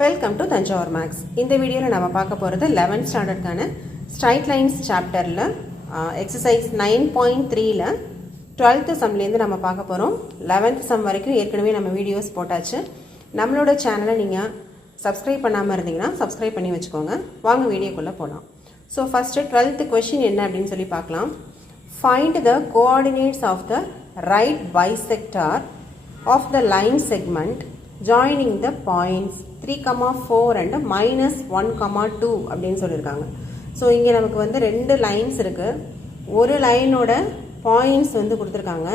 Welcome to Thanjavur maths. இந்த வீடியோவில் நம்ம பார்க்க போகிறது 11th ஸ்டாண்டர்டுக்கான ஸ்ட்ரைட் லைன்ஸ் சாப்டரில் எக்ஸசைஸ் 9.3ல் 12th சம்லேருந்து நம்ம பார்க்க போகிறோம். 11th சம் வரைக்கும் ஏற்கனவே நம்ம வீடியோஸ் போட்டாச்சு. நம்மளோட சேனலை நீங்கள் சப்ஸ்கிரைப் பண்ணாமல் இருந்தீங்கன்னா சப்ஸ்கிரைப் பண்ணி வச்சுக்கோங்க. வாங்க வீடியோக்குள்ளே போகலாம். ஸோ ஃபஸ்ட்டு 12th கொஷின் என்ன அப்படின்னு சொல்லி பார்க்கலாம். Find the coordinates of the right bisector of the line segment joining the points 3,4 and -1,2 அப்படின்னு சொல்லியிருக்காங்க. ஸோ இங்கே நமக்கு வந்து ரெண்டு லைன்ஸ் இருக்குது. ஒரு லைனோட பாயிண்ட்ஸ் வந்து கொடுத்துருக்காங்க.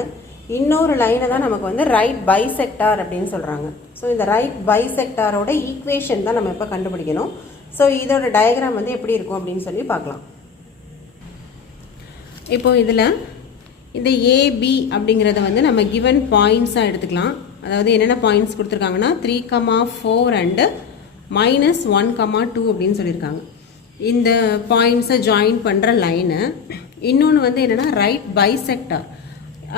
இன்னொரு லைனை தான் நமக்கு வந்து ரைட் பைசெக்டார் அப்படின்னு சொல்கிறாங்க. ஸோ இந்த ரைட் பைசெக்டாரோட ஈக்குவேஷன் தான் நம்ம இப்போ கண்டுபிடிக்கணும். ஸோ இதோட டயக்ராம் வந்து எப்படி இருக்கும் அப்படின்னு சொல்லி பார்க்கலாம். இப்போ இதில் இந்த ஏபி அப்படிங்கிறத வந்து நம்ம கிவன் பாயிண்ட்ஸாக எடுத்துக்கலாம். அதாவது என்னென்ன பாயிண்ட்ஸ் கொடுத்துருக்காங்கன்னா 3,4 அண்டு -1,2 அப்படின்னு சொல்லியிருக்காங்க. இந்த பாயிண்ட்ஸை ஜாயின் பண்ணுற லைனு. இன்னொன்று வந்து என்னென்னா ரைட் பைசெக்டார்.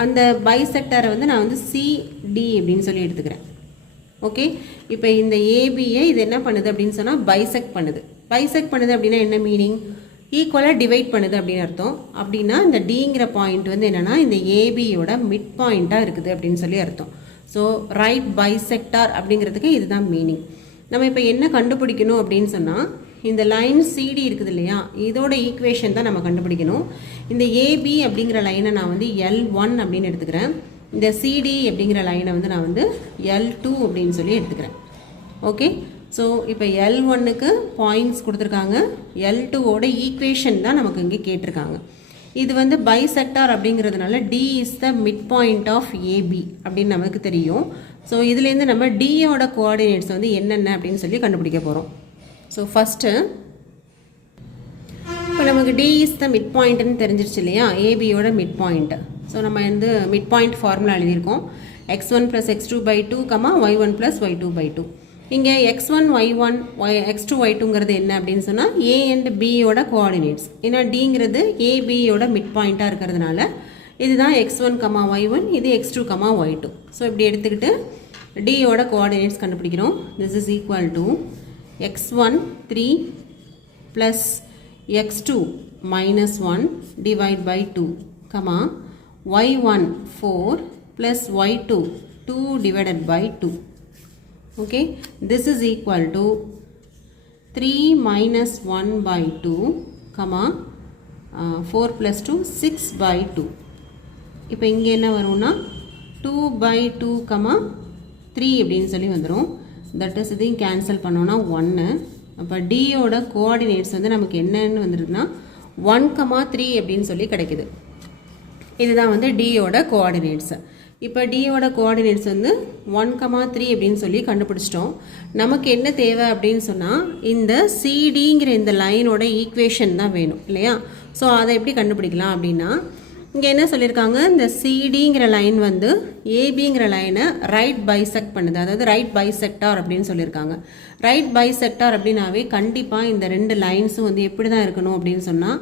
அந்த பைசெக்டாரை வந்து நான் வந்து சிடி அப்படின்னு சொல்லி எடுத்துக்கிறேன். ஓகே, இப்போ இந்த ஏபியை இது என்ன பண்ணுது அப்படின்னு சொன்னால் பைசெக்ட் பண்ணுது. பைசெக்ட் பண்ணுது அப்படின்னா என்ன மீனிங்? ஈக்குவலாக டிவைட் பண்ணுது அப்படின்னு அர்த்தம். அப்படின்னா இந்த டிங்கிற பாயிண்ட் வந்து என்னென்னா இந்த ஏபியோட மிட் பாயிண்ட்டாக இருக்குது அப்படின்னு சொல்லி அர்த்தம். ஸோ ரைட் பைசெக்டார் அப்படிங்கிறதுக்கு இதுதான் மீனிங். நம்ம இப்போ என்ன கண்டுபிடிக்கணும் அப்படின்னு சொன்னால் இந்த லைன் சிடி இருக்குது இல்லையா, இதோட ஈக்குவேஷன் தான் நம்ம கண்டுபிடிக்கணும். இந்த ஏபி அப்படிங்கிற லைனை நான் வந்து L1 அப்படின்னு எடுத்துக்கிறேன். இந்த சிடி அப்படிங்கிற லைனை வந்து நான் வந்து L2 அப்படின்னு சொல்லி எடுத்துக்கிறேன். ஓகே, ஸோ இப்போ L1க்கு பாயிண்ட்ஸ் கொடுத்துருக்காங்க. L2ஓட ஈக்குவேஷன் தான் நமக்கு இங்கே கேட்டிருக்காங்க. இது வந்து பைசெக்டார் அப்படிங்கிறதுனால D is the mid point of A B அப்படின்னு நமக்கு தெரியும். ஸோ இதுலேருந்து நம்ம டியோட கோஆர்டினேட்ஸ் வந்து என்னென்ன அப்படின்னு சொல்லி கண்டுபிடிக்க போகிறோம். ஸோ ஃபஸ்ட்டு இப்போ நமக்கு D இஸ் த மிட் பாயிண்ட்னு தெரிஞ்சிருச்சு இல்லையா, ஏபியோட மிட் பாயிண்ட். ஸோ நம்ம வந்து மிட் பாயிண்ட் ஃபார்முலா எழுதியிருக்கோம். x1 + x2/2, y1 + y2/2. இங்கே x1 y1 x2 y2ங்கிறது என்ன அப்படின்னு சொன்னால் A and Bயோட கோஆர்டினேட்ஸ். ஏன்னா Dங்கிறது ABயோட மிட் பாயிண்ட்டாக இருக்கிறதுனால இதுதான் x1, y1, இது x2, y2. ஸோ இப்படி எடுத்துக்கிட்டு Dயோட கோஆர்டினேட்ஸ் கண்டுபிடிக்கிறோம். This is equal to x1 3 + x2 -1 /2, y1 4 + y2 2/2. Okay, this is equal to 3 - 1/2, 4 + 2 6/2. இப்போ இங்கே என்ன வரும்னா 2/2, 3 அப்படின்னு சொல்லி வந்துடும். தட் இஸ் இதையும் கேன்சல் பண்ணோன்னா 1. அப்போ டியோட கோஆர்டினேட்ஸ் வந்து நமக்கு என்னன்னு வந்துருக்குன்னா 1, 3 அப்படின்னு சொல்லி கிடைக்குது. இதுதான் வந்து டியோட கோஆர்டினேட்ஸ். இப்போ டியோட கோஆர்டினேட்ஸ் வந்து 1, 3 அப்படின்னு சொல்லி கண்டுபிடிச்சிட்டோம். நமக்கு என்ன தேவை அப்படின்னு சொன்னால் இந்த சிடிங்கிற இந்த லைனோட ஈக்குவேஷன் தான் வேணும் இல்லையா. ஸோ அதை எப்படி கண்டுபிடிக்கலாம் அப்படின்னா இங்கே என்ன சொல்லியிருக்காங்க, இந்த சிடிங்கிற லைன் வந்து ஏபிங்கிற லைனை ரைட் பைசெக்ட் பண்ணுது. அதாவது ரைட் பைசெக்டார் அப்படின்னு சொல்லியிருக்காங்க. ரைட் பைசெக்டார் அப்படின்னாவே கண்டிப்பாக இந்த ரெண்டு லைன்ஸும் வந்து எப்படி தான் இருக்கணும் அப்படின்னு சொன்னால்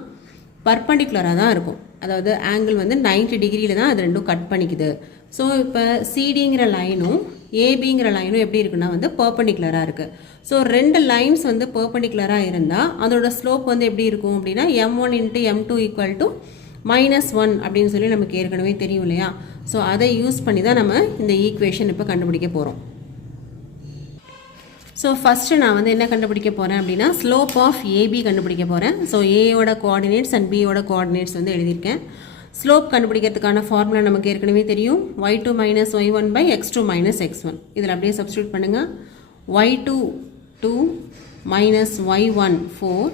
பர்பண்டிகுலராக தான் இருக்கும். அதாவது ஆங்கிள் வந்து 90 டிகிரியில் தான் அது ரெண்டும் கட் பண்ணிக்குது. ஸோ இப்போ சிடிங்கிற லைனும் ஏபிங்கிற லைனும் எப்படி இருக்குன்னா வந்து பர்பண்டிகுலராக இருக்குது. ஸோ ரெண்டு லைன்ஸ் வந்து பர்பண்டிகுலராக இருந்தால் அதோட ஸ்லோப் வந்து எப்படி இருக்கும் அப்படின்னா m1 × m2 = -1 அப்படின்னு சொல்லி நமக்கு ஏற்கனவே தெரியும் இல்லையா. ஸோ அதை யூஸ் பண்ணி தான் நம்ம இந்த ஈக்குவேஷன் இப்போ கண்டுபிடிக்க போகிறோம். ஸோ ஃபஸ்ட்டு நான் வந்து என்ன கண்டுபிடிக்க போகிறேன் அப்படின்னா ஸ்லோப் ஆஃப் ஏபி கண்டுபிடிக்க போகிறேன். ஸோ ஏயோட கோஆர்டினேட்ஸ் அண்ட் பியோட கோஆர்டினேட்ஸ் வந்து எழுதியிருக்கேன். ஸ்லோப் கண்டுபிடிக்கிறதுக்கான ஃபார்முலா நமக்கு ஏற்கனவே தெரியும். y2 - y1/x2 - x1. இதில் அப்படியே சப்ஸ்டியூட் பண்ணுங்கள். y2 2 -y1 4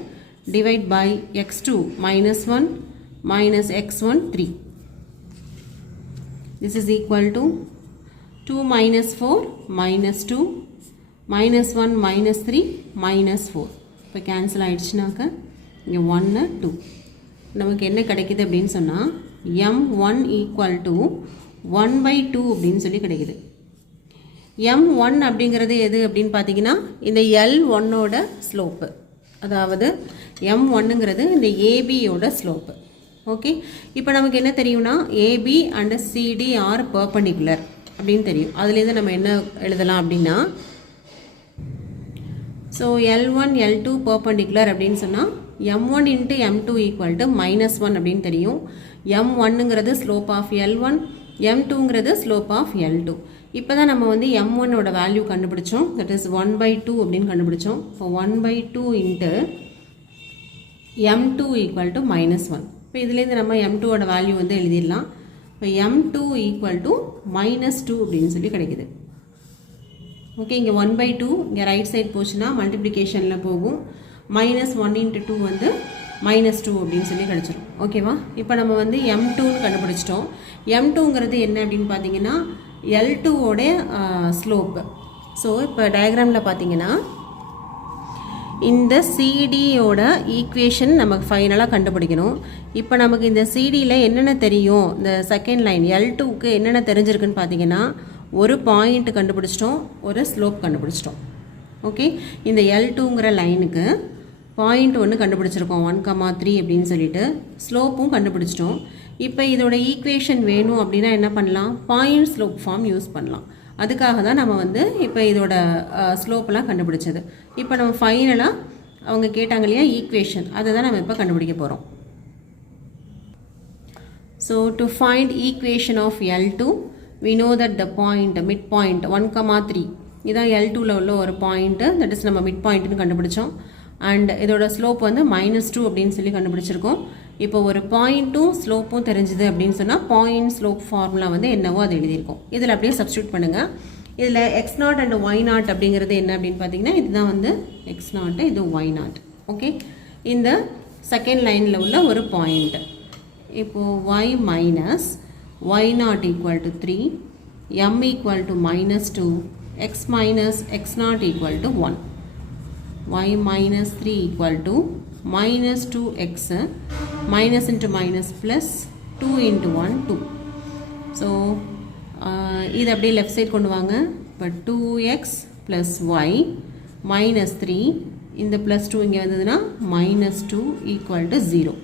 /x2 -1 -x1 3. This is equal to 2 - 4 -2 -1 -3 -4. இப்போ கேன்சல் ஆகிடுச்சுனாக்க இங்கே 1 2 நமக்கு என்ன கிடைக்குது அப்படின்னு சொன்னால் m1 = 1/2 அப்படின்னு சொல்லி கிடைக்குது. m1 அப்படிங்கிறது எது அப்படின்னு பார்த்தீங்கன்னா இந்த L1ஓட ஸ்லோப்பு. அதாவது m1ங்கிறது இந்த ஏபியோட ஸ்லோப்பு. ஓகே, இப்போ நமக்கு என்ன தெரியும்னா A B and C D are perpendicular அப்படின்னு தெரியும். அதுலேருந்து நம்ம என்ன எழுதலாம் அப்படின்னா ஸோ L1 L2 பர்பண்டிகுலர் அப்படின்னு சொன்னால் M1 into M2 equal to -1 அப்படின்னு தெரியும். M1ங்கிறது ஸ்லோப் ஆஃப் L1, M2ங்கிறது ஸ்லோப் ஆஃப் L2. இப்போ தான் நம்ம வந்து M1 ஓட வேல்யூ கண்டுபிடிச்சோம். தட் இஸ் 1/2 அப்படின்னு கண்டுபிடிச்சோம். So 1/2 into M2 equal to -1. இப்போ இதுலேருந்து நம்ம M2 ஓட வேல்யூ வந்து எழுதிடலாம். இப்போ M2 equal to -2 அப்படின்னு சொல்லி கிடைக்குது. ஓகே, இங்கே 1/2 இங்கே ரைட் சைட் போச்சுன்னா மல்டிப்ளிகேஷனில் போகும். -1 into 2 வந்து -2 அப்படின்னு சொல்லி கிடச்சிரும். ஓகேவா? இப்போ நம்ம வந்து M2ன்னு கண்டுபிடிச்சிட்டோம். M2ங்கிறது என்ன அப்படின்னு பார்த்தீங்கன்னா L2ஓட ஸ்லோப்பு. ஸோ இப்போ டயக்ராமில் பார்த்தீங்கன்னா இந்த சிடியோட ஈக்குவேஷன் நமக்கு ஃபைனலாக கண்டுபிடிக்கணும். இப்போ நமக்கு இந்த சிடியில் என்னென்ன தெரியும், இந்த செகண்ட் லைன் L2க்கு என்னென்ன தெரிஞ்சிருக்குன்னு பார்த்தீங்கன்னா ஒரு பாயிண்ட் கண்டுபிடிச்சிட்டோம், ஒரு ஸ்லோப் கண்டுபிடிச்சிட்டோம். ஓகே, இந்த L2ங்கிற லைனுக்கு பாயிண்ட் ஒன்று கண்டுபிடிச்சிருக்கோம் 1,3 அப்படின்னு சொல்லிட்டு, ஸ்லோப்பும் கண்டுபிடிச்சிட்டோம். இப்போ இதோட ஈக்குவேஷன் வேணும் அப்படின்னா என்ன பண்ணலாம், பாயிண்ட் ஸ்லோப் ஃபார்ம் யூஸ் பண்ணலாம். அதுக்காக தான் நம்ம வந்து இப்போ இதோட ஸ்லோப்லாம் கண்டுபிடிச்சது. இப்போ நம்ம ஃபைனலாக அவங்க கேட்டாங்க இல்லையா ஈக்குவேஷன், அதை தான் நம்ம இப்போ கண்டுபிடிக்க போகிறோம். So to find equation of L2 we know that the point midpoint 1,3 இதான் L2ல உள்ள ஒரு பாயிண்ட், தட் இஸ் நம்ம மிட் பாயிண்ட்னு கண்டுபிடிச்சோம். அண்ட் இதோட ஸ்லோப் வந்து -2 அப்படின்னு சொல்லி கண்டுபிடிச்சிருக்கோம். இப்போ ஒரு பாயிண்ட்டும் ஸ்லோப்பும் தெரிஞ்சுது அப்படின்னு சொன்னால் பாயிண்ட் ஸ்லோப் ஃபார்முலா வந்து என்னவோ அது எழுதியிருக்கோம். இதில் அப்படியே சப்ஸ்டியூட் பண்ணுங்கள். இதில் x0 அண்ட் y0 அப்படிங்கிறது என்ன அப்படின்னு பார்த்தீங்கன்னா இதுதான் வந்து x0, இது y0. ஓகே, இந்த செகண்ட் லைனில் உள்ள ஒரு பாயிண்ட். இப்போது y minus y0 equal to 3, m equal to -2, x minus x0 equal to 1. y minus 3 equal to -2x, minus into minus plus 2 into 1 2. So இது அப்படியே லெஃப்ட் சைட் கொண்டு வாங்க. இப்போ 2x plus y minus 3, இந்த plus 2 இங்கே வந்ததுன்னா -2 equal to 0.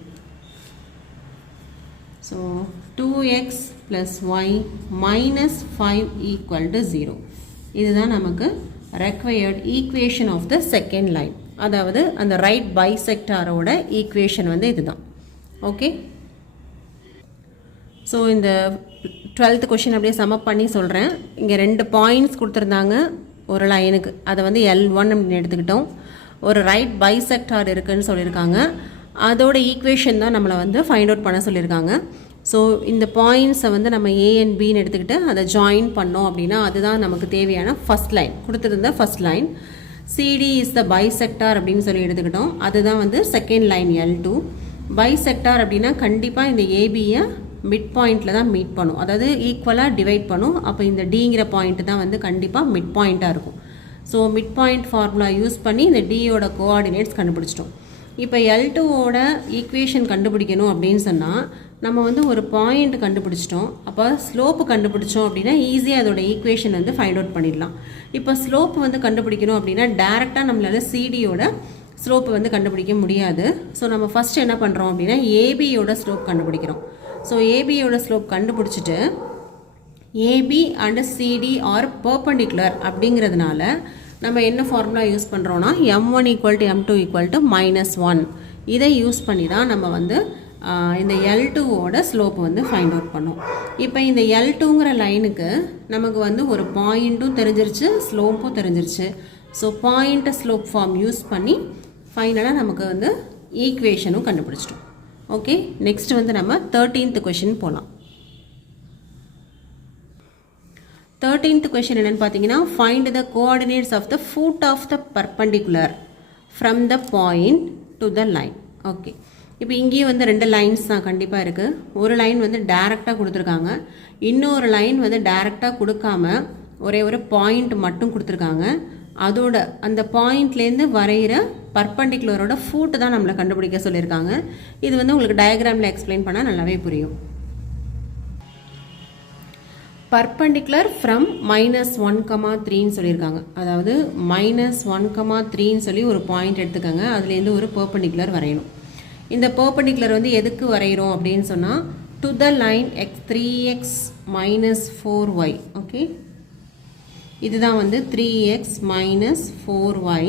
So 2x plus y minus 5 equal to 0. இதுதான் நமக்கு required equation of the second line. அதாவது அந்த ரைட் பைசெக்டாரோட ஈக்குவேஷன் வந்து இதுதான். ஓகே, ஸோ இந்த 12th கொஷின் அப்படியே சமப் பண்ணி சொல்கிறேன். இங்கே 2 பாயிண்ட்ஸ் கொடுத்துருந்தாங்க ஒரு லைனுக்கு, அதை வந்து L1 அப்படின்னு எடுத்துக்கிட்டோம். ஒரு ரைட் பைசெக்டார் இருக்குதுன்னு சொல்லியிருக்காங்க. அதோட ஈக்குவேஷன் தான் நம்மளை வந்து ஃபைண்ட் அவுட் பண்ண சொல்லியிருக்காங்க. ஸோ இந்த பாயிண்ட்ஸை வந்து நம்ம A and Bன்னு எடுத்துக்கிட்டு அதை ஜாயின் பண்ணோம் அப்படின்னா அதுதான் நமக்கு தேவையான ஃபஸ்ட் லைன், கொடுத்துருந்த first line. CD is the bisector அப்படின்னு சொல்லி எடுத்துக்கிட்டோம். அதுதான் வந்து செகண்ட் லைன் L2. பைசெக்டார் அப்படின்னா கண்டிப்பாக இந்த ஏபியை மிட் பாயிண்டில் தான் மீட் பண்ணும், அதாவது ஈக்குவலாக டிவைட் பண்ணும். அப்போ இந்த டிங்கிற பாயிண்ட் தான் வந்து கண்டிப்பாக மிட் பாயிண்ட்டாக இருக்கும். So mid point formula use பண்ணி இந்த டியோட கோஆர்டினேட்ஸ் கண்டுபிடிச்சிட்டோம். இப்போ L2ஓட ஈக்குவேஷன் கண்டுபிடிக்கணும் அப்படின்னு சொன்னால் நம்ம வந்து ஒரு பாயிண்ட் கண்டுபிடிச்சிட்டோம். அப்போ ஸ்லோப்பு கண்டுபிடிச்சோம் அப்படின்னா ஈஸியாக அதோட ஈக்குவேஷன் வந்து ஃபைண்ட் அவுட் பண்ணிடலாம். இப்போ ஸ்லோப்பு வந்து கண்டுபிடிக்கணும் அப்படின்னா டேரெக்டாக நம்மளால் சிடியோட ஸ்லோப்பு வந்து கண்டுபிடிக்க முடியாது. ஸோ நம்ம ஃபஸ்ட் என்ன பண்ணுறோம் அப்படின்னா ஏபியோட ஸ்லோப் கண்டுபிடிக்கிறோம். ஸோ ஏபியோட ஸ்லோப் கண்டுபிடிச்சிட்டு A B and C D are perpendicular அப்படிங்கிறதுனால நம்ம என்ன ஃபார்முலா யூஸ் பண்ணுறோன்னா M1 equal to M2 equal to -1. இதை யூஸ் பண்ணி தான் நம்ம வந்து இந்த L2ஓட ஸ்லோப் வந்து ஃபைண்ட் அவுட் பண்ணோம். இப்போ இந்த L2ங்கிற லைனுக்கு நமக்கு வந்து ஒரு பாயிண்ட்டும் தெரிஞ்சிருச்சு, ஸ்லோப்பும் தெரிஞ்சிருச்சு. So point slope form use பண்ணி ஃபைனலாக நமக்கு வந்து ஈக்குவேஷனும் கண்டுபிடிச்சிட்டோம். ஓகே, நெக்ஸ்ட் வந்து நம்ம 13th கொஷின் போகலாம். 13th கொஷின் என்னென்னு பார்த்தீங்கன்னா find the coordinates of the foot of the perpendicular from the point to the line. Okay, இப்போ இங்கேயும் வந்து 2 லைன்ஸ் தான் கண்டிப்பாக இருக்குது. ஒரு லைன் வந்து டேரெக்டாக கொடுத்துருக்காங்க, இன்னொரு லைன் வந்து டேரெக்டாக கொடுக்காம ஒரே ஒரு பாயிண்ட் மட்டும் கொடுத்துருக்காங்க. அதோட அந்த பாயிண்ட்லேருந்து வரைகிற பர்பண்டிகுலரோட ஃபுட் தான் நம்மளை கண்டுபிடிக்க சொல்லியிருக்காங்க. இது வந்து உங்களுக்கு டயக்ராமில் எக்ஸ்பிளைன் பண்ணால் நல்லாவே புரியும். பர்பண்டிகுலர் ஃப்ரம் -1,3ன்னு சொல்லியிருக்காங்க. அதாவது -1,3ன்னு சொல்லி ஒரு பாயிண்ட் எடுத்துக்கோங்க, அதுலேருந்து ஒரு பர்பண்டிகுலர் வரையணும். இந்த பர்பண்டிகுலர் வந்து எதுக்கு வரைகிறோம் அப்படின்னு சொன்னால் to the line 3x - 4y. Okay, இதுதான் வந்து 3x - 4y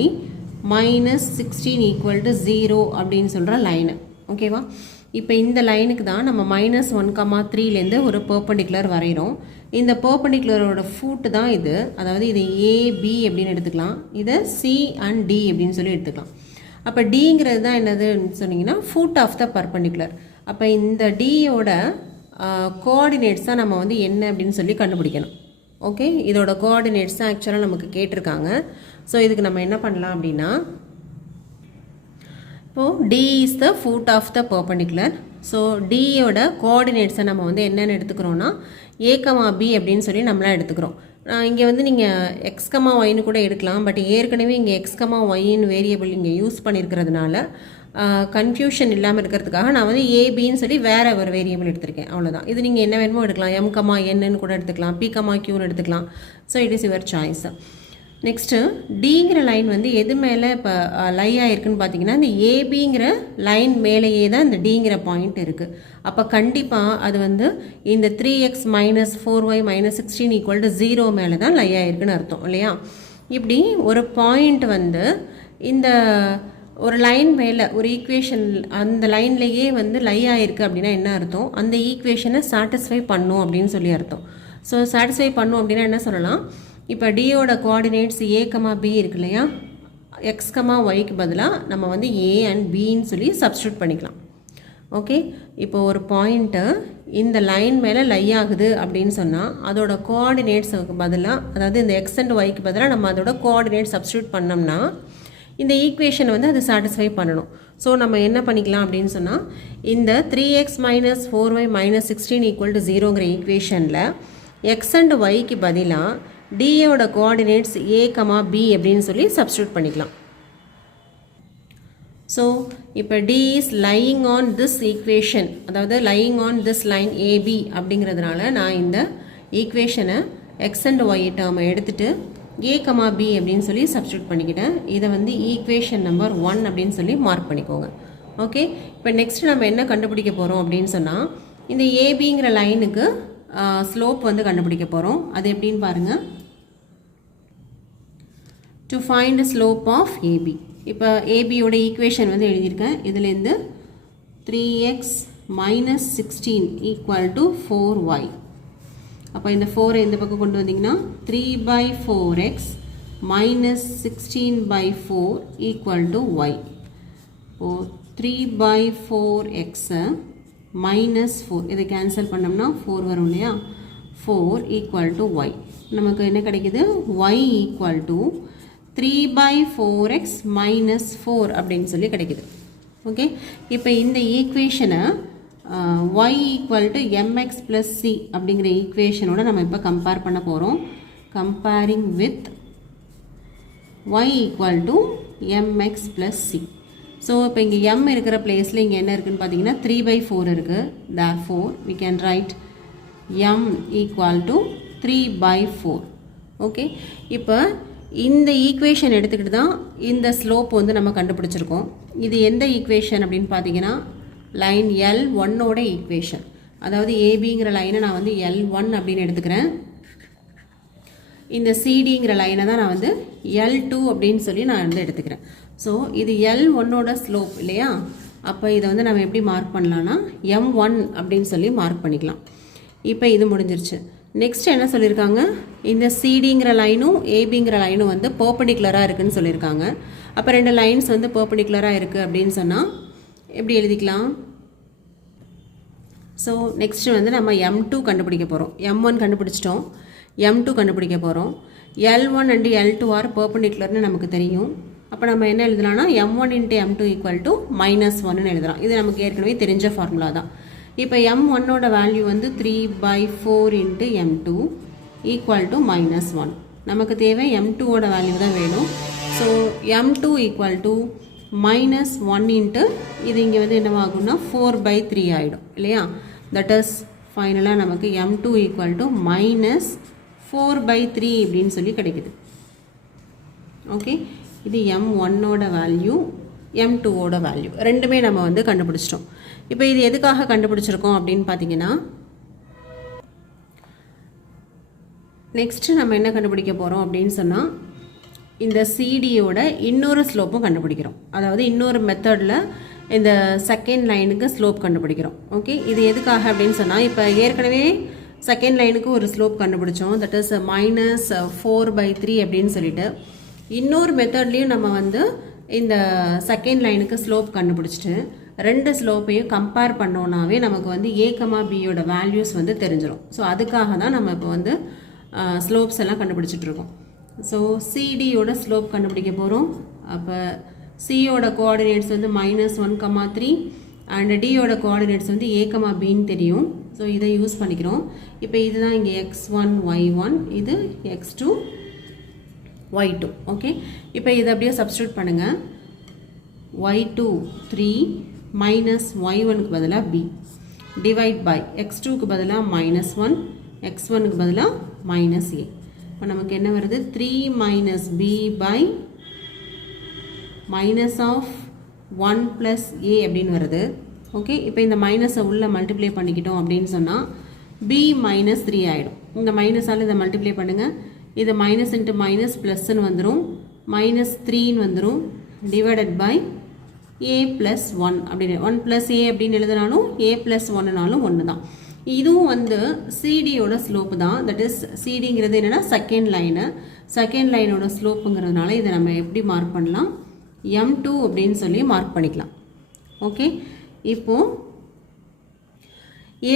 minus 16 equal to 0 அப்படின்னு சொல்கிற லைனு. ஓகேவா? இப்போ இந்த லைனுக்கு தான் நம்ம -1,3லேருந்து ஒரு பெர்பெண்டிகுலர் வரைகிறோம். இந்த பெர்பெண்டிகுலரோட ஃபூட்டு தான் இது. அதாவது இது ஏபி அப்படின்னு எடுத்துக்கலாம், இதை சி அண்ட் டி அப்படின்னு சொல்லி எடுத்துக்கலாம். அப்போ டிங்கிறது தான் என்னதுன்னு சொன்னீங்கன்னா ஃபூட் ஆஃப் த பெர்பெண்டிகுலர். அப்போ இந்த டியோட கோஆர்டினேட்ஸ் தான் நம்ம வந்து என்ன அப்படின்னு சொல்லி கண்டுபிடிக்கணும். ஓகே, இதோட கோஆர்டினேட்ஸ் தான் ஆக்சுவலாக நமக்கு கேட்டிருக்காங்க. ஸோ இதுக்கு நம்ம என்ன பண்ணலாம் அப்படின்னா, இப்போது D is the foot of the perpendicular. So டியோட கோஆர்டினேட்ஸை நம்ம வந்து என்னென்னு எடுத்துக்கிறோன்னா a, b அப்படின்னு சொல்லி நம்மளாம் எடுத்துக்கிறோம். இங்கே வந்து நீங்கள் x, yன்னு கூட எடுக்கலாம். பட் ஏற்கனவே இங்கே x, yன்னு வேரியபிள் இங்கே யூஸ் பண்ணியிருக்கிறதுனால கன்ஃபியூஷன் இல்லாமல் இருக்கிறதுக்காக நான் வந்து ஏபின்னு சொல்லி வேறு ஒரு வேரியபிள் எடுத்திருக்கேன். அவ்வளோதான். இது நீங்கள் என்ன வேணுமோ எடுக்கலாம், m, nன்னு கூட எடுத்துக்கலாம், p, qன்னு எடுத்துக்கலாம். So it is your choice. Next டிங்கிற லைன் வந்து எது மேலே இப்போ லை ஆகிருக்குன்னு பார்த்தீங்கன்னா, இந்த ஏபிங்கிற லைன் மேலேயே தான் இந்த டிங்கிற பாயிண்ட் இருக்குது. அப்போ கண்டிப்பாக அது வந்து இந்த 3x - 4y - 16 ஈக்குவல் டு 0 மேலே தான் லை ஆகிருக்குன்னு அர்த்தம் இல்லையா? இப்படி ஒரு பாயிண்ட் வந்து இந்த ஒரு லைன் மேலே ஒரு ஈக்குவேஷன் அந்த லைன்லேயே வந்து லை ஆகிருக்கு அப்படின்னா என்ன அர்த்தம்? அந்த ஈக்குவேஷனை சாட்டிஸ்ஃபை பண்ணும் அப்படின்னு சொல்லி அர்த்தம். ஸோ சாட்டிஸ்ஃபை பண்ணும் அப்படின்னா என்ன சொல்லலாம்? இப்போ டியோட கோஆர்டினேட்ஸ் a, b இருக்கு இல்லையா? x, yக்கு பதிலாக நம்ம வந்து a அண்ட் bன்னு சொல்லி சப்ஸ்டியூட் பண்ணிக்கலாம். ஓகே, இப்போ ஒரு பாயிண்ட்டு இந்த லைன் மேலே லை ஆகுது அப்படின்னு சொன்னால் அதோட கோஆர்டினேட்ஸுக்கு பதிலாக, அதாவது இந்த x அண்ட் yக்கு பதிலாக நம்ம அதோட கோஆர்டினேட் சப்ஸ்டியூட் பண்ணோம்னா இந்த ஈக்குவேஷனை வந்து அது சாட்டிஸ்ஃபை பண்ணணும். ஸோ நம்ம என்ன பண்ணிக்கலாம் அப்படின்னு சொன்னால், இந்த 3x - 4y - 16 ஈக்குவல் டு 0ங்கிற ஈக்குவேஷனில் x அண்ட் yக்கு பதிலாக டியோட கோஆர்டினேட்ஸ் a, b அப்படின்னு சொல்லி சப்ஸ்டியூட் பண்ணிக்கலாம். ஸோ இப்போ d is lying on this equation, அதாவது lying on this line ab அப்படிங்கிறதுனால நான் இந்த ஈக்குவேஷனை x அண்ட் y டேர்மை எடுத்துகிட்டு a, b அப்படின்னு சொல்லி சப்ஸ்டியூட் பண்ணிக்கிட்டேன். இதை வந்து ஈக்குவேஷன் நம்பர் 1 அப்படின்னு சொல்லி மார்க் பண்ணிக்கோங்க. ஓகே, இப்போ நெக்ஸ்ட் நம்ம என்ன கண்டுபிடிக்க போகிறோம் அப்படின்னு சொன்னால், இந்த ஏபிங்கிற லைனுக்கு ஸ்லோப் வந்து கண்டுபிடிக்க போகிறோம். அது எப்படின்னு பாருங்கள். To find slope of A B. இப்போ ஏபியோட ஈக்குவேஷன் வந்து எழுதியிருக்கேன். இதுலேருந்து 3x - 16 ஈக்குவல் டு 4y. அப்போ இந்த 4 இந்த பக்கம் கொண்டு வந்தீங்கன்னா 3/4x - 16/4 ஈக்குவல் டு y. இப்போது 3/4x -4 இதை கேன்சல் பண்ணோம்னா 4 வரும் இல்லையா? 4 ஈக்குவல் டு y. நமக்கு என்ன கிடைக்குது? y ஈக்குவல் டு 3/4x - 4 அப்படின்னு சொல்லி கிடைக்குது. ஓகே, இப்போ இந்த ஈக்குவேஷனை y equal to mx + c அப்படிங்கிற ஈக்குவேஷனோட நம்ம இப்போ கம்பேர் பண்ண போகிறோம். Comparing with y equal to mx + c. So இப்போ இங்கே m இருக்கிற பிளேஸில் இங்கே என்ன இருக்குதுன்னு பார்த்தீங்கன்னா 3/4 இருக்குது. therefore we can write m equal to 3/4. Okay, இப்போ இந்த ஈக்குவேஷன் எடுத்துக்கிட்டு தான் இந்த ஸ்லோப் வந்து நம்ம கண்டுபிடிச்சிருக்கோம். இது எந்த ஈக்குவேஷன் அப்படின்னு பார்த்தீங்கன்னா, லைன் L1ஓட ஈக்குவேஷன். அதாவது ஏபிங்கிற லைனை நான் வந்து L1 அப்படின்னு எடுத்துக்கிறேன். இந்த சிடிங்கிற லைனை தான் நான் வந்து L2 அப்படின்னு சொல்லி நான் வந்து எடுத்துக்கிறேன். ஸோ இது L1ஓட ஸ்லோப் இல்லையா? அப்போ இதை வந்து நம்ம எப்படி மார்க் பண்ணலான்னா M1 அப்படின்னு சொல்லி மார்க் பண்ணிக்கலாம். இப்போ இது முடிஞ்சிருச்சு. நெக்ஸ்ட் என்ன சொல்லியிருக்காங்க? இந்த சிடிங்கிற லைனும் ஏபிங்கிற லைனும் வந்து பெர்பெண்டிகுலராக இருக்குதுன்னு சொல்லியிருக்காங்க. அப்போ ரெண்டு லைன்ஸ் வந்து பெர்பெண்டிகுலராக இருக்குது அப்படின்னு சொன்னால் எப்படி எழுதிக்கலாம்? ஸோ நெக்ஸ்ட்டு வந்து நம்ம M2 கண்டுபிடிக்க போகிறோம். M1 கண்டுபிடிச்சிட்டோம், M2 கண்டுபிடிக்க போகிறோம். L1 அண்ட் L2 ஆர் பெர்பெண்டிகுலர்னு நமக்கு தெரியும். அப்போ நம்ம என்ன எழுதலாம்னா M1 × M2 ஈக்குவல் டு -1ன்னு எழுதலாம். இது நமக்கு ஏற்கனவே தெரிஞ்ச ஃபார்முலா தான். இப்போ M1ஓட வேல்யூ வந்து 3/4 × M2 ஈக்குவல் டு -1. நமக்கு தேவை M2ஓட வேல்யூ தான் வேணும். ஸோ M2 ஈக்குவல் டு -1 இது இங்கே வந்து என்னவாகும்னா 4/3 ஆகிடும் இல்லையா? தட் இஸ் ஃபைனலாக நமக்கு M2 ஈக்குவல் டு -4/3 அப்படின்னு சொல்லி கிடைக்குது. ஓகே, இது M1ஓட வேல்யூ, M2ஓட வேல்யூ ரெண்டுமே நம்ம வந்து கண்டுபிடிச்சிட்டோம். இப்போ இது எதுக்காக கண்டுபிடிச்சிருக்கோம் அப்படின்னு பார்த்தீங்கன்னா, நெக்ஸ்ட்டு நம்ம என்ன கண்டுபிடிக்க போகிறோம் அப்படின்னு சொன்னால், இந்த சிடியோட இன்னொரு ஸ்லோப்பும் கண்டுபிடிக்கிறோம். அதாவது இன்னொரு மெத்தடில் இந்த செகண்ட் லைனுக்கு ஸ்லோப் கண்டுபிடிக்கிறோம். ஓகே, இது எதுக்காக அப்படின்னு சொன்னால், இப்போ ஏற்கனவே செகண்ட் லைனுக்கு ஒரு ஸ்லோப் கண்டுபிடிச்சோம், தட் இஸ் -4/3 அப்படின்னு சொல்லிட்டு. இன்னொரு மெத்தட்லேயும் நம்ம வந்து இந்த செகண்ட் லைனுக்கு ஸ்லோப் கண்டுபிடிச்சிட்டு ரெண்டு ஸ்லோப்பையும் கம்பேர் பண்ணோன்னாவே நமக்கு வந்து a, bயோட வேல்யூஸ் வந்து தெரிஞ்சிடும். ஸோ அதுக்காக தான் நம்ம இப்போ வந்து ஸ்லோப்ஸ் எல்லாம் கண்டுபிடிச்சிட்டு இருக்கோம். ஸோ சிடியோட ஸ்லோப் கண்டுபிடிக்க போகிறோம். அப்போ சியோட கோஆர்டினேட்ஸ் வந்து -1,3 அண்ட் டியோட கோஆர்டினேட்ஸ் வந்து a, bன்னு தெரியும். ஸோ இதை யூஸ் பண்ணிக்கிறோம். இப்போ இதுதான் இங்கே x1 y1, இது x2 y2. ஓகே, இப்போ இதை அப்படியே சப்ஸ்டியூட் பண்ணுங்கள். y2 3 மைனஸ் y1க்கு பதிலாக b டிவைட் பை x2க்கு பதிலாக -1, x1க்கு பதிலாக -a. இப்போ நமக்கு என்ன வருது, 3 minus b by minus of 1 plus a அப்படின்னு வருது. ஓகே, இப்போ இந்த மைனஸை உள்ளே மல்டிப்ளை பண்ணிக்கிட்டோம் அப்படின்னு சொன்னால் b -3 ஆகிடும். இந்த மைனஸால் இதை மல்டிப்ளை பண்ணுங்கள். இது மைனஸ் இன்ட்டு மைனஸ் ப்ளஸ்ன்னு வந்துடும், -3ன்னு வந்துடும், டிவைடட் பை a ப்ளஸ் 1 அப்படின்னு 1 ப்ளஸ் a அப்படின்னு எழுதினாலும் a ப்ளஸ் 1னாலும் ஒன்று தான். இதுவும் வந்து சிடியோட ஸ்லோப்பு தான். தட் இஸ் சிடிங்கிறது என்னென்னா செகண்ட் லைனோட ஸ்லோப்புங்கிறதுனால இதை நம்ம எப்படி மார்க் பண்ணலாம், m2 அப்படின்னு சொல்லி மார்க் பண்ணிக்கலாம். ஓகே, இப்போது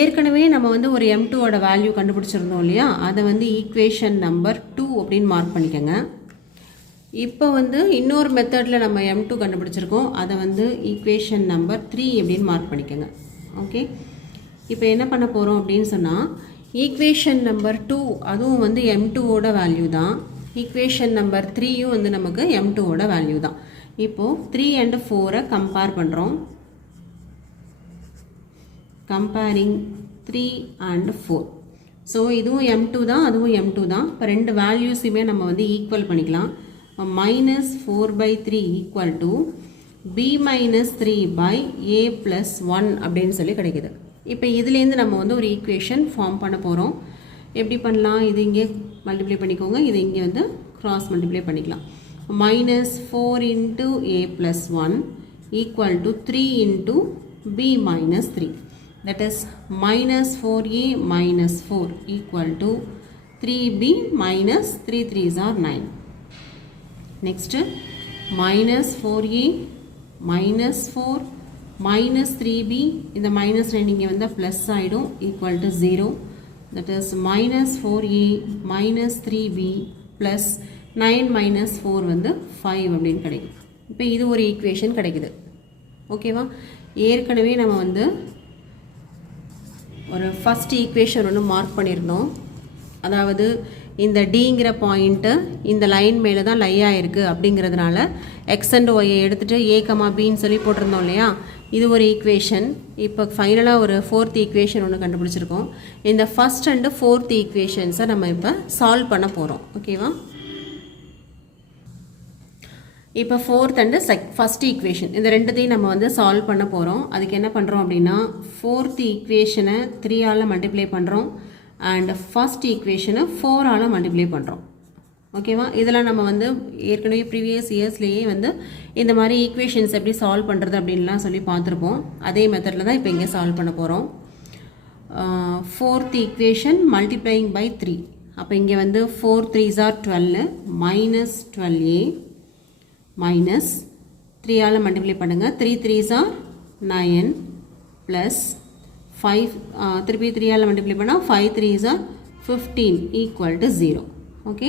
ஏற்கனவே நம்ம வந்து ஒரு m2ஓட வேல்யூ கண்டுபிடிச்சிருந்தோம் இல்லையா, அதை வந்து ஈக்குவேஷன் நம்பர் 2 அப்படின்னு மார்க் பண்ணிக்கோங்க. இப்போ வந்து இன்னொரு மெத்தடில் நம்ம m2 கண்டுபிடிச்சிருக்கோம், அதை வந்து ஈக்குவேஷன் நம்பர் 3 அப்படின்னு மார்க் பண்ணிக்கோங்க. ஓகே, இப்போ என்ன பண்ண போகிறோம் அப்படின்னு சொன்னால், ஈக்குவேஷன் நம்பர் 2 அதுவும் வந்து m2ஓட வேல்யூ தான், ஈக்குவேஷன் நம்பர் 3யும் வந்து நமக்கு m2ஓட வேல்யூ தான். இப்போது 3 and 4 கம்பேர் பண்ணுறோம். Comparing 3 and 4. ஸோ இதுவும் m2 தான், அதுவும் m2 தான். இப்போ ரெண்டு வேல்யூஸுமே நம்ம வந்து ஈக்குவல் பண்ணிக்கலாம். -4/3 equal to b -3 by a plus 1 அப்படின்னு சொல்லி கிடைக்குது. இப்போ இதுலேருந்து நம்ம வந்து ஒரு ஈக்குவேஷன் ஃபார்ம் பண்ண போகிறோம். எப்படி பண்ணலாம், இது இங்கே மல்டிப்ளை பண்ணிக்கோங்க, இது இங்கே வந்து கிராஸ் மல்டிப்ளை பண்ணிக்கலாம். -4 into a plus 1 equal to 3 into b -3. That is -4a minus 4 equal to 3b minus 3 3s are 9. Next, -4a minus 4 minus 3b, இந்த minus 9 இங்கே வந்து plus ஆயிடும், equal to 0. That is -4a minus 3b plus 9 minus 4 வந்து 5 அப்படின்னு கிடைக்கும். இப்போ இது ஒரு ஈக்குவேஷன் கிடைக்குது. ஓகேவா, ஏற்கனவே நம்ம வந்து ஒரு ஃபஸ்ட் ஈக்குவேஷன் ஒன்று மார்க் பண்ணியிருந்தோம். அதாவது இந்த டிங்கிற பாயிண்ட்டு இந்த லைன் மேலே தான் லை ஆகிருக்கு அப்படிங்கிறதுனால எக்ஸ் அண்ட் ஒய்யை எடுத்துகிட்டு a, bன்னு சொல்லி போட்டிருந்தோம் இல்லையா, இது ஒரு ஈக்குவேஷன். இப்போ ஃபைனலாக ஒரு ஃபோர்த் ஈக்குவேஷன் ஒன்று கண்டுபிடிச்சிருக்கோம். இந்த ஃபஸ்ட் அண்டு ஃபோர்த் ஈக்குவேஷன்ஸை நம்ம இப்போ சால்வ் பண்ண போகிறோம். ஓகேவா, இப்போ ஃபோர்த் அண்டு ஃபஸ்ட் ஈக்குவேஷன் இந்த ரெண்டுத்தையும் நம்ம வந்து சால்வ் பண்ண போகிறோம். அதுக்கு என்ன பண்ணுறோம் அப்படின்னா, ஃபோர்த் ஈக்குவேஷனை 3ஆல் மல்டிப்ளை பண்ணுறோம் அண்ட் ஃபஸ்ட் ஈக்குவேஷனை 4ஆல் மல்டிப்ளை பண்ணுறோம். ஓகேவா, இதெல்லாம் நம்ம வந்து ஏற்கனவே ப்ரீவியஸ் இயர்ஸ்லேயே வந்து இந்த மாதிரி ஈக்குவேஷன்ஸ் எப்படி சால்வ் பண்ணுறது அப்படின்லாம் சொல்லி பார்த்துருப்போம். அதே மெத்தடில் தான் இப்போ இங்கே சால்வ் பண்ண போகிறோம். Fourth equation multiplying by 3. அப்போ இங்கே வந்து 4 3s are 12 -12a minus 3ஆல் multiply பண்ணுங்கள், 3 3s are 9 ப்ளஸ் 5 திருப்பி 3ஆல் மல்டிப்ளை பண்ணால் 5 3s are 15 equal to 0. Okay,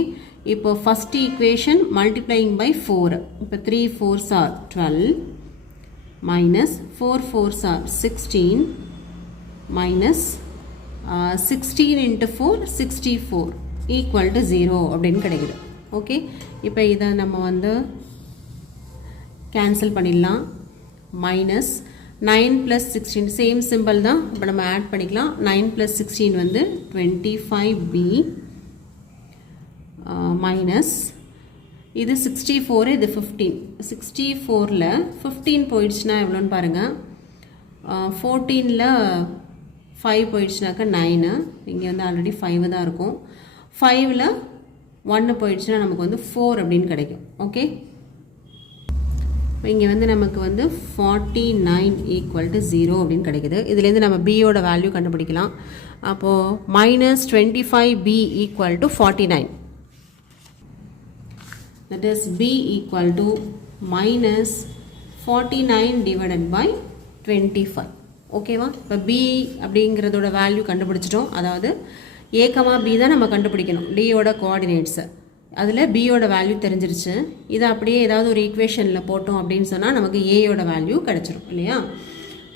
இப்போ ஃபஸ்ட் ஈக்குவேஷன் மல்டிப்ளையிங் பை 4. இப்போ 3 4s are 12 minus 4 4s are 16 minus 16 into 4 64 equal to 0 அப்படின்னு கிடைக்குது. ஓகே, இப்போ இதை நம்ம வந்து கேன்சல் பண்ணிடலாம். மைனஸ் 9 + 16 சேம் சிம்பிள் தான், இப்போ நம்ம ஆட் பண்ணிக்கலாம். 9 + 16 வந்து 25b மைனஸ் இது 64, இது 15. 64ல் 15 போயிடுச்சுன்னா எவ்வளோன்னு பாருங்கள். 14ல் 5 போயிடுச்சுனாக்கா 9, இங்கே வந்து ஆல்ரெடி 5 தான் இருக்கும். 5ல் 1 போயிடுச்சுன்னா நமக்கு வந்து 4 அப்படின்னு கிடைக்கும். ஓகே, இங்கே வந்து நமக்கு வந்து 49 ஈக்குவல் டு 0 அப்படின்னு கிடைக்குது. இதுலேருந்து நம்ம பியோட வேல்யூ கண்டுபிடிக்கலாம். அப்போது -25b equal to 49. That is b equal to -49 divided by 25. ஓகேவா? இப்போ b அப்படிங்கிறதோட வேல்யூ கண்டுபிடிச்சிட்டோம். அதாவது a, b தான் நம்ம கண்டுபிடிக்கணும், dயோட கோஆர்டினேட்ஸை. அதில் bயோட வேல்யூ தெரிஞ்சிருச்சு. இதை அப்படியே ஏதாவது ஒரு ஈக்குவேஷனில் போட்டோம் அப்படின்னு சொன்னால் நமக்கு aயோட வேல்யூ கிடச்சிரும் இல்லையா?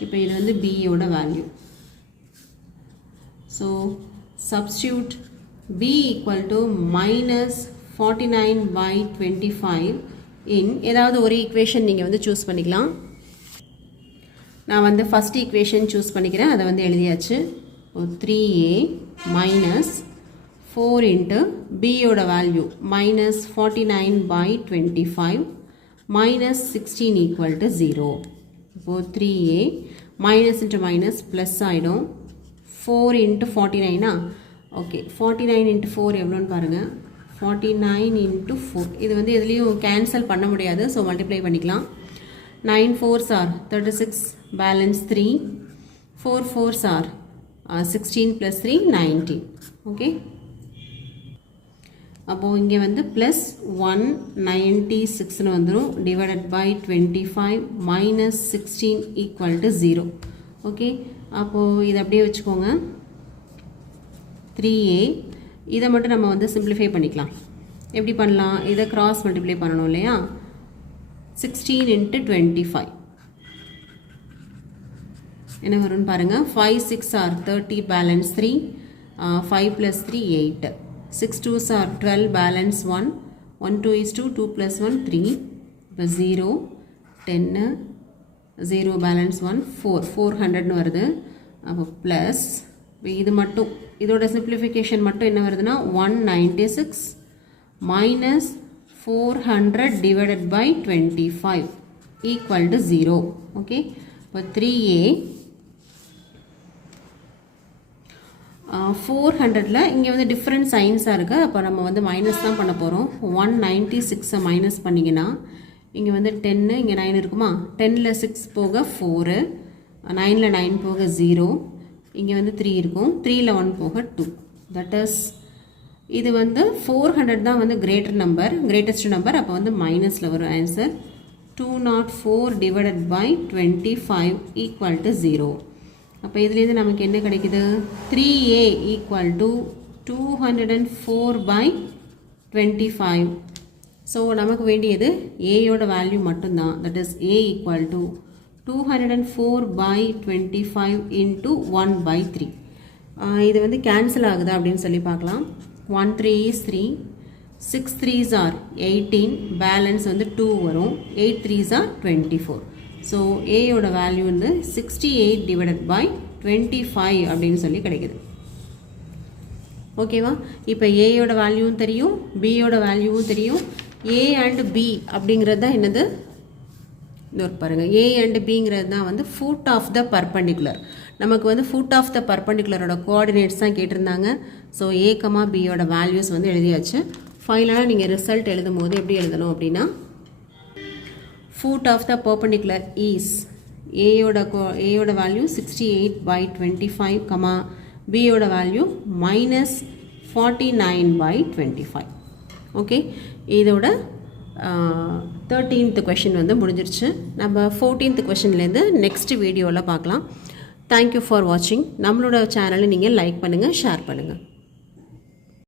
இப்போ இது வந்து bயோட value. So substitute b equal to -49 by 25 in ஏதாவது ஒரு ஈக்குவேஷன் நீங்கள் வந்து சூஸ் பண்ணிக்கலாம். நான் வந்து ஃபஸ்ட் ஈக்குவேஷன் சூஸ் பண்ணிக்கிறேன், அதை வந்து எழுதியாச்சு. 3a minus 4 into bயோட value -49 by 25 minus 16 equal to 0. இப்போது 3a minus into minus plus ஆகிடும். 4 into 49 ஓகே, 49 into 4 எவ்வளோன்னு பாருங்கள். 49 into 4 இது வந்து எதுலேயும் கேன்சல் பண்ண முடியாது, ஸோ மல்டிப்ளை பண்ணிக்கலாம். 9 4s are 36, balance 3. 4 4s are 16 plus 3 19. Okay, அப்போது இங்கே வந்து ப்ளஸ் 196ன்னு வந்துடும், divided by 25 minus 16 equal to 0. Okay, அப்போது இதை அப்படியே வச்சுக்கோங்க. 3a இதை மட்டும் நம்ம வந்து சிம்பிளிஃபை பண்ணிக்கலாம். எப்படி பண்ணலாம்? இதை கிராஸ் மல்டிப்ளை பண்ணணும் இல்லையா? 16 into 25 என்ன வரும்னு பாருங்கள். 5 6 are 30, balance 3. 5 plus 3 8. 6 2s are 12, balance 1. 1 2 is 2, 2 plus 1 3. இப்போ 0 10 0 பேலன்ஸ் 1 4 400ன்னு வருது. அப்போ ப்ளஸ் இது மட்டும், இதோட சிம்பிளிஃபிகேஷன் மட்டும் என்ன வருதுன்னா 196 minus 400 divided by 25 equal to 0. Okay, இப்போ 3a 400ல் இங்கே வந்து டிஃப்ரெண்ட் சைன்ஸாக இருக்குது. அப்போ நம்ம வந்து மைனஸ் தான் பண்ண போகிறோம். 196 மைனஸ் பண்ணிங்கன்னா இங்கே வந்து 10, இங்கே 9 இருக்குமா? 10ல் 6 போக 4, 9ல் 9 போக 0, இங்கே வந்து 3 இருக்கும், 3ல் 1 போக 2. தட் இஸ் இது வந்து 400 தான் வந்து கிரேட்டஸ்ட் நம்பர். அப்போ வந்து மைனஸில் வரும் answer. 204 divided by 25 equal to 0. அப்போ இதுலேருந்து நமக்கு என்ன கிடைக்குது? 3a equal to 204 by 25. So நமக்கு வேண்டியது ஏயோட வேல்யூ மட்டும்தான். That is a equal to 204 by 25 into 1 by 3. இது வந்து கேன்சல் ஆகுதா அப்படின்னு சொல்லி பார்க்கலாம். 1 3 is 3, 6 3s are 18, பேலன்ஸ் வந்து 2 வரும். 8 3s are 24. ஸோ ஏயோட வேல்யூ வந்து 68 டிவைடட் பை 25 அப்படின்னு சொல்லி கிடைக்குது. ஓகேவா? இப்போ ஏயோட வேல்யூவும் தெரியும், பியோட வேல்யூவும் தெரியும். ஏ அண்ட் பி அப்படிங்கிறது தான் என்னது? இந்த ஒரு பாருங்கள், ஏ அண்ட் பிங்கிறது தான் வந்து ஃபுட் ஆஃப் த பர்பண்டிகுலர். நமக்கு வந்து ஃபுட் ஆஃப் த பர்பண்டிகுலரோட கோஆர்டினேட்ஸ் தான் கேட்டிருந்தாங்க. ஸோ ஏ கமா பியோட வேல்யூஸ் வந்து எழுதியாச்சு. ஃபைனலாக நீங்கள் ரிசல்ட் எழுதும் போது எப்படி எழுதணும் அப்படின்னா, foot of the perpendicular is ஏயோட வேல்யூ 68 by 25 கமா பியோட வேல்யூ -49 by 25. ஓகே, இதோட 13th கொஷின் வந்து முடிஞ்சிருச்சு. நம்ம 14th கொஷின்லேருந்து நெக்ஸ்ட் வீடியோவில் பார்க்கலாம். தேங்க்யூ ஃபார் வாட்சிங். நம்மளோட சேனலை நீங்கள் லைக் பண்ணுங்கள், ஷேர் பண்ணுங்கள்.